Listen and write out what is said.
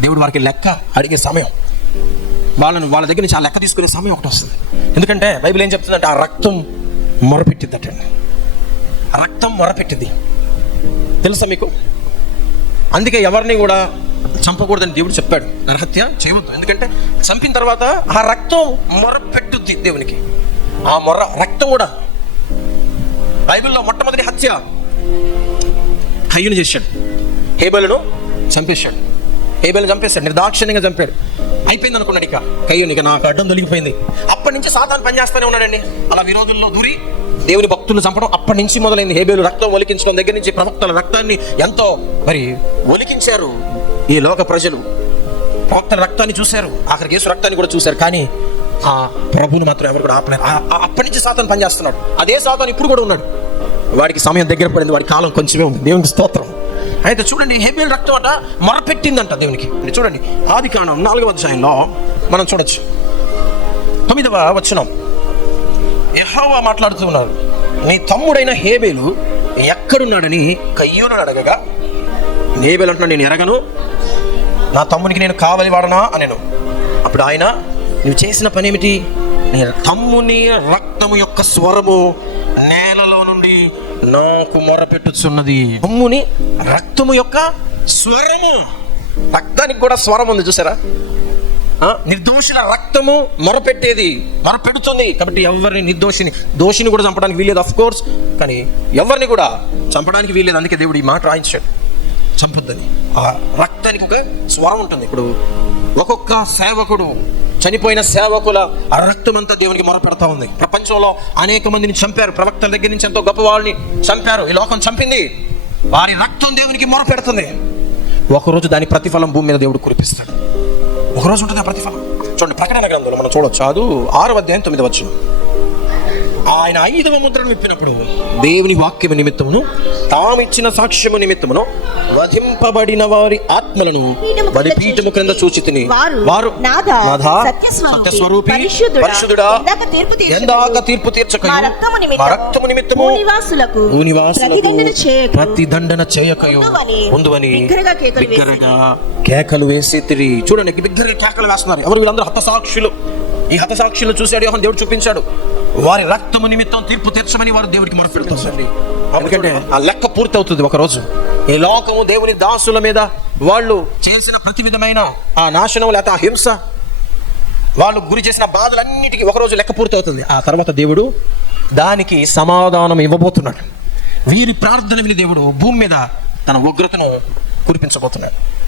దేవుడు వారికి లెక్క అడిగే సమయం. వాళ్ళని వాళ్ళ దగ్గర నుంచి ఆ లెక్క తీసుకునే సమయం ఒకటి వస్తుంది. ఎందుకంటే బైబిల్ ఏం చెప్తుందంటే ఆ రక్తం మొరపెట్టిద్దటండి రక్తం మొరపెట్టింది. తెలుసా మీకు? అందుకే ఎవరిని కూడా చంపకూడదని దేవుడు చెప్పాడు. నరహత్య చేయవద్దు. ఎందుకంటే చంపిన తర్వాత ఆ రక్తం మొరపెట్టుద్ది దేవునికి. ఆ మొర రక్తం కూడా బైబిల్లో మొట్టమొదటి హత్య కయ్యను చేశాడు. హేబలను చంపేశాడు. ఏబేలు చంపేశాడు నిర్దాక్షిణ్యంగా చంపాడు. అయిపోయింది అనుకున్నాడు ఇక. కయ్యూని ఇక నాకు అడ్డం తొలగిపోయింది. అప్పటి నుంచి సాతాను పనిచేస్తూనే ఉన్నాడండి. అలా విరోధుల్లో దూరి దేవుని భక్తులు చంపడం అప్పటి నుంచి మొదలైంది. హేబేలు రక్తం ఒలికించడం దగ్గర నుంచి ప్రవక్తల రక్తాన్ని ఎంతో మరి ఒలికించారు ఈ లోక ప్రజలు. ప్రవక్తల రక్తాన్ని చూశారు. ఆఖరికి యేసు రక్తాన్ని కూడా చూశారు. కానీ ఆ ప్రభుని మాత్రం ఎవరు కూడా ఆపలేరు ఆ- అప్పటి నుంచి సాతాను పనిచేస్తున్నాడు అదే సాతాను ఇప్పుడు కూడా ఉన్నాడు. వాడికి సమయం దగ్గర పడింది. వాడి కాలం కొంచెమే ఉంది. దేవునికి స్తోత్రం. అయితే చూడండి హేబేల్ రక్తం అట మొరపెట్టిందంట దేవునికి. చూడండి ఆది కాండం నాలుగవ అధ్యాయంలో మనం చూడొచ్చు. తొమ్మిదవ వచ్చినాం ఎహోవా మాట్లాడుతూ ఉన్నారు నీ తమ్ముడైన హేబేలు ఎక్కడున్నాడని కయ్యూను అడగగా హేబేలు అంటున్నాడు నేను ఎరగను నా తమ్మునికి నేను కావలి వాడనా అనెను. అప్పుడు ఆయన నువ్వు చేసిన పని ఏమిటి నీ తమ్ముని రక్తము యొక్క స్వరము నేలలో నుండి నాకు మొరపెట్టుచున్నది. తమ్ముని రక్తము యొక్క స్వరము. రక్తానికి కూడా స్వరం ఉంది చూసారా? నిర్దోషుల రక్తము మొరపెట్టేది మొరపెడుతుంది. కాబట్టి ఎవరిని నిర్దోషిని దోషిని కూడా చంపడానికి వీలేదు అఫ్ కోర్స్ కానీ ఎవరిని కూడా చంపడానికి వీలేదు అందుకే దేవుడు ఈ మాట రాయించాడు. చంపొద్దని. ఆ రక్తానికి ఒక స్వరం ఉంటుంది. ఇప్పుడు ఒక్కొక్క సేవకుడు చనిపోయిన సేవకుల ఆ రక్తం దేవునికి మొరపెడతా ఉంది. ప్రపంచంలో అనేక మందిని చంపారు. ప్రవక్తల దగ్గర నుంచి ఎంతో గొప్ప వాళ్ళని చంపారు. ఈ లోకం చంపింది. వారి రక్తం దేవునికి మొరపెడుతుంది. ఒకరోజు దాని ప్రతిఫలం భూమి మీద దేవుడు కురిపిస్తాడు. ఒకరోజు ఉంటుంది ఆ ప్రతిఫలం. చూడండి ప్రకటన గ్రంథంలో మనం చూడొచ్చు. అది ఆరు అధ్యాయం తొమ్మిది వచ్చు ఆయన ఐదవ ముద్రను విప్పినప్పుడు. దేవుని వాక్యము నిమిత్తమును తాము ఇచ్చిన సాక్ష్యము నిమిత్తమును వధింపబడిన వారి ఆత్మలను బలిపీఠము క్రింద చూచి తిని వారు సత్యస్వరూపి, పరిశుద్ధుడా, ఎందాక తీర్పు తీర్చకయు, మా రక్తము నిమిత్తము, చేయకు, ప్రతిదండన చేయకయు ఉందువని, ఉందువని బిగ్గరగా కేకలు వేసి, తిరిగి. చూడండి బిగ్గరగా కేకలు వేస్తున్నారు. ఎవరు వీళ్ళందరూ హతసాక్షులు? ఈ హతసాక్షులను చూశాడు యోహన్ దేవుడు చూపించాడు. వారి రక్తము నిమిత్తం తీర్పు తీర్చమని వారు దేవుడికి మొరపెడుతారండి ఎందుకంటే ఆ లెక్క పూర్తి అవుతుంది ఒక రోజు. ఈ లోకము దేవుని దాసుల మీద వాళ్ళు చేసిన ప్రతి విధమైన ఆ నాశనం లేకపోతే ఆ హింస వాళ్ళు గురి చేసిన బాధలన్నిటికీ ఒకరోజు లెక్క పూర్తి అవుతుంది ఆ తర్వాత దేవుడు దానికి సమాధానం ఇవ్వబోతున్నాడు. వీరి ప్రార్థన విని దేవుడు భూమి మీద తన ఉగ్రతను కురిపించబోతున్నాడు.